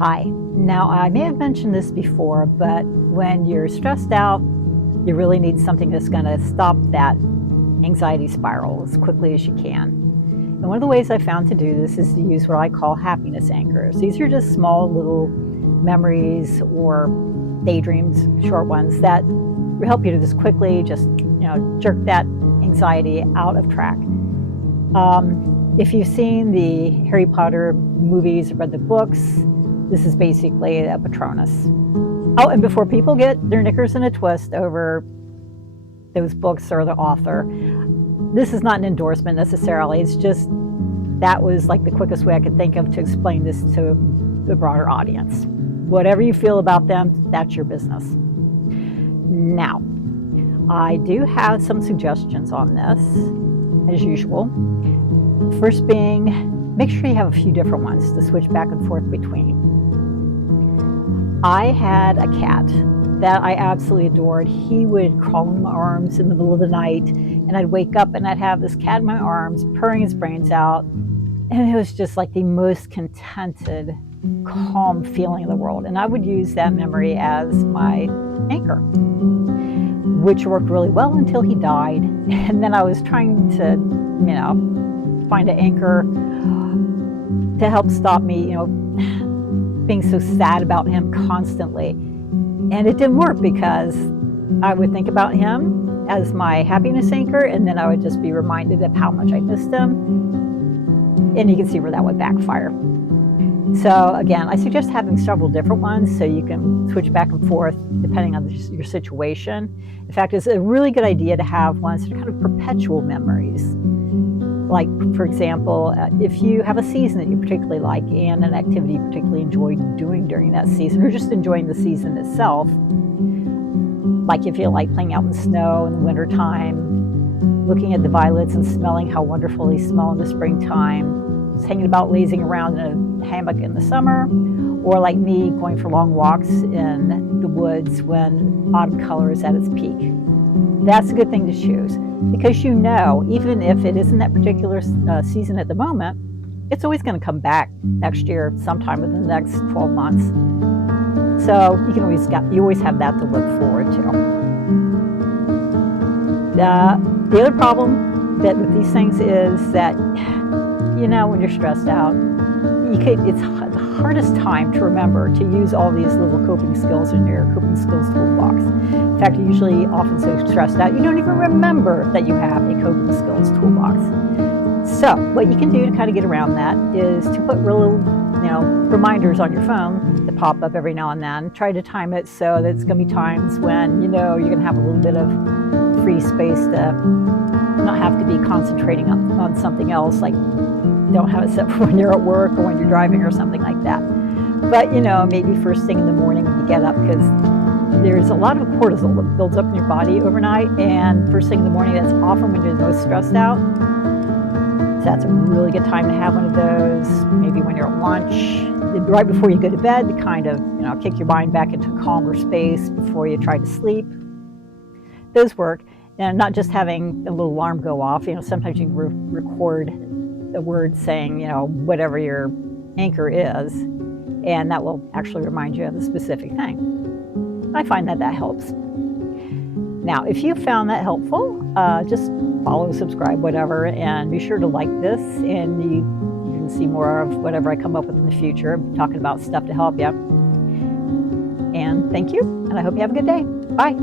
Hi. Now, I may have mentioned this before, but when you're stressed out, you really need something that's going to stop that anxiety spiral as quickly as you can. And one of the ways I found to do this is to use what I call happiness anchors. These are just small little memories or daydreams, short ones, that help you to just quickly jerk that anxiety out of track. If you've seen the Harry Potter movies, read the books, this is basically a Patronus. Oh, and before people get their knickers in a twist over those books or the author, this is not an endorsement necessarily. It's just that was like the quickest way I could think of to explain this to the broader audience. Whatever you feel about them, that's your business. Now, I do have some suggestions on this, as usual. First being, make sure you have a few different ones to switch back and forth between. I had a cat that I absolutely adored. He would crawl in my arms in the middle of the night, and I'd wake up and I'd have this cat in my arms, purring his brains out, and it was just like the most contented, calm feeling in the world. And I would use that memory as my anchor, which worked really well until he died. And then I was trying to, find an anchor to help stop me, being so sad about him constantly. And it didn't work because I would think about him as my happiness anchor, and then I would just be reminded of how much I missed him. And you can see where that would backfire. So again, I suggest having several different ones so you can switch back and forth depending on your situation. In fact, it's a really good idea to have ones that are kind of perpetual memories. Like, for example, if you have a season that you particularly like and an activity you particularly enjoy doing during that season, or just enjoying the season itself, like if you like playing out in the snow in the wintertime, looking at the violets and smelling how wonderful they smell in the springtime, just hanging about lazing around in a hammock in the summer, or like me, going for long walks in the woods when autumn color is at its peak. That's a good thing to choose, because even if it isn't that particular season at the moment, it's always going to come back next year sometime within the next 12 months. So you always have that to look forward to. The other problem with these things is that, when you're stressed out, it's the hardest time to remember to use all these little coping skills in your coping skills toolbox. In fact, you're usually often so stressed out, you don't even remember that you have a coping skills toolbox. So what you can do to kind of get around that is to put little, reminders on your phone that pop up every now and then. Try to time it so that it's going to be times when you're going to have a little bit of free space to not have to be concentrating on something else, like don't have it set for when you're at work or when you're driving or something like that. But, maybe first thing in the morning when you get up, because there's a lot of cortisol that builds up in your body overnight, and first thing in the morning, that's often when you're the most stressed out. So that's a really good time to have one of those, maybe when you're at lunch, right before you go to bed, to kind of, kick your mind back into a calmer space before you try to sleep. Those work. And not just having a little alarm go off, sometimes you can record a word saying, whatever your anchor is, and that will actually remind you of the specific thing. I find that helps. Now, if you found that helpful, just follow, subscribe, whatever, and be sure to like this, and you can see more of whatever I come up with in the future. I'm talking about stuff to help you. And thank you, and I hope you have a good day. Bye.